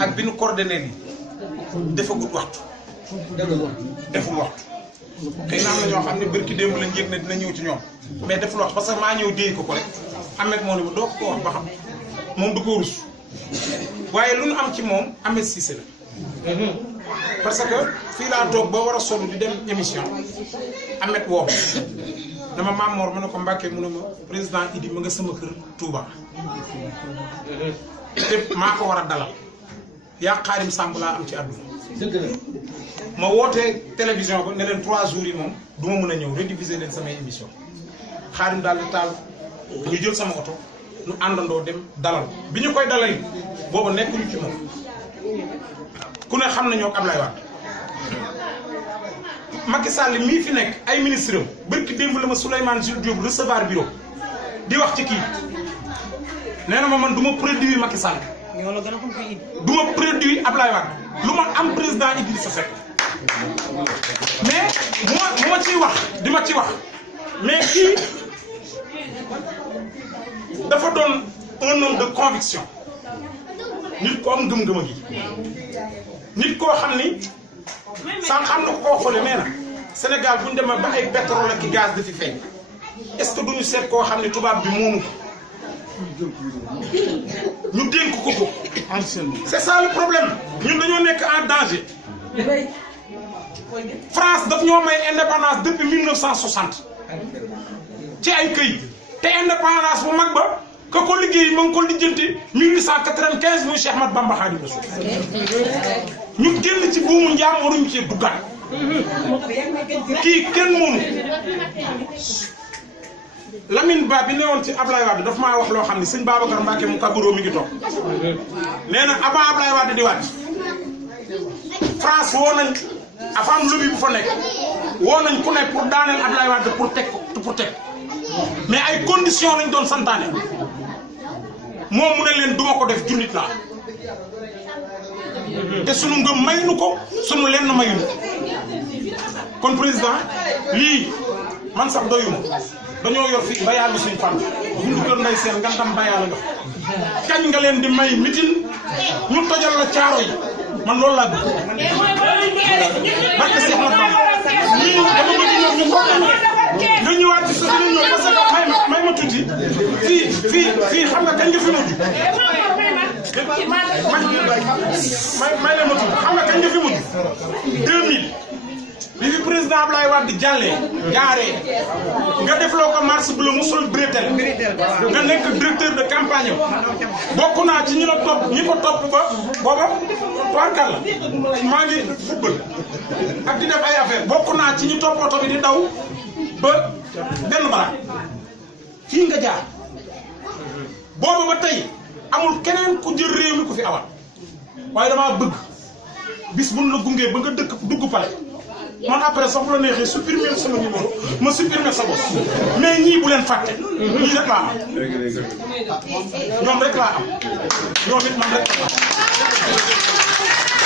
ak bi nu coordonné ni defagut waxtu deful waxtu xëy na am na ñoo xam ne bërki démb lañ yëg ne dina ñëw ci ñoom mais deful waxtu parce que maa ñëw déy ko rek Ahmed moo ne ma doo ko wax ba xam moom du ko rus waaye lu nu am ci moom Ahmed Cissé la parce que fii laa toog ba war a solu di dem émission Ahmed woo dama Maam Mor mu ne ko Mbàkke mu ne ma président Idi ma nga sama kër Touba te maa ko war a dalal yaa Xaadim Samb laa am ci àdduna dëgg la ma wootee télévision ba ne leen 3 jours yi moom du ma mën a ñëw rediffuser leen samay émission Xaadim daal di taal ñu jël sama oto ñu àndandoo dem dalal bi ñu koy dalal booba nekkuñu ci moom ku ne xam nañoo ak Ablaye Wade Macky Sall mii fi nekk ay ministre am bërki démb la ma Souleymane Jules Diop recevoir bureau di wax ci kii nee na ma man du ma produit Macky Sall du ma produit Ablaye Wade lu ma am président Idrissa Seck mais bu ma ciy wax di ma ci wax mais kii dafa doon un homme de conviction nit ko am gëm-gëm a gi nit koo xam ni sànq xam na ko koo xoolee nee na Sénégal bu ñu demee ba ay pétrole ak gaz di fi feeñ est-ce que duñu seet koo xam ne tubaab bi moomu ko ñu dénk ko ko c'est ça le problème ñun dañoo nekk en danger France daf ñoo may indépendance depuis 1960 ci ay këyit te indépendance bu mag ba ka ko liggéey ma ngi ko lijjanti 1895 muy Cheikh Ahmadou Bamba Khadimu Rasul ñu génn ci buumu njaam waruñu cee duggaat kii kenn moomu Lamine Ba bi newoon ci Ablaye Wade daf maa wax loo xam ne sëñ Babacar Mbacke mu kaburo mi ngi toog nee na avant Ablaye Wade di wàcc France woo nañ avant lobby bu fa nekk woo nañ ku nekk pour daaneel Ablaye Wade pour teg mais ay conditions lañ doon santaane moom mu ne leen duma ko def jullit laa te sunu ngëm maynu ko sunu lenn maynu kon président lii man sax doyuma dañoo yor fi bayaalu suñ fan bundu kër nday seen nga ndam bayaala nga kañ nga leen di may mitin ñu tojal la caaro yi man loolu laa bëgg barke Cheikh Ahmadou Bamba ñii dama bëgg ñoom ñu xool nga ñëwaat ci sa dina ñëw parce que may ma tuuti fii xam nga kañ nga fi mujj may la ma tuuti xam nga kañ nga fi mujj 2000 bi fi président Ablaye Wade di jàllee jaaree nga defloo ko marche bleu mu sol bretelle nga nekk directeur de campagne bokk naa ci ñi la topp ñi ko topp ba booba toirkal la maa ngi football ak di def ay affaire bokk naa ci ñi topp oto bi di daw ba benn baraat fii nga jaar booba ba tey amul keneen ku jël réew mi ku fi awal waaye damaa bëgg bis buñ la gungee ba nga dugg pale man après sax bu la neexee supprimer sama numéro ma supprimer sa bopp mais ñii bu leen fàtte ñii rek laa am ñoom rek laa am ñoom it man rek laa am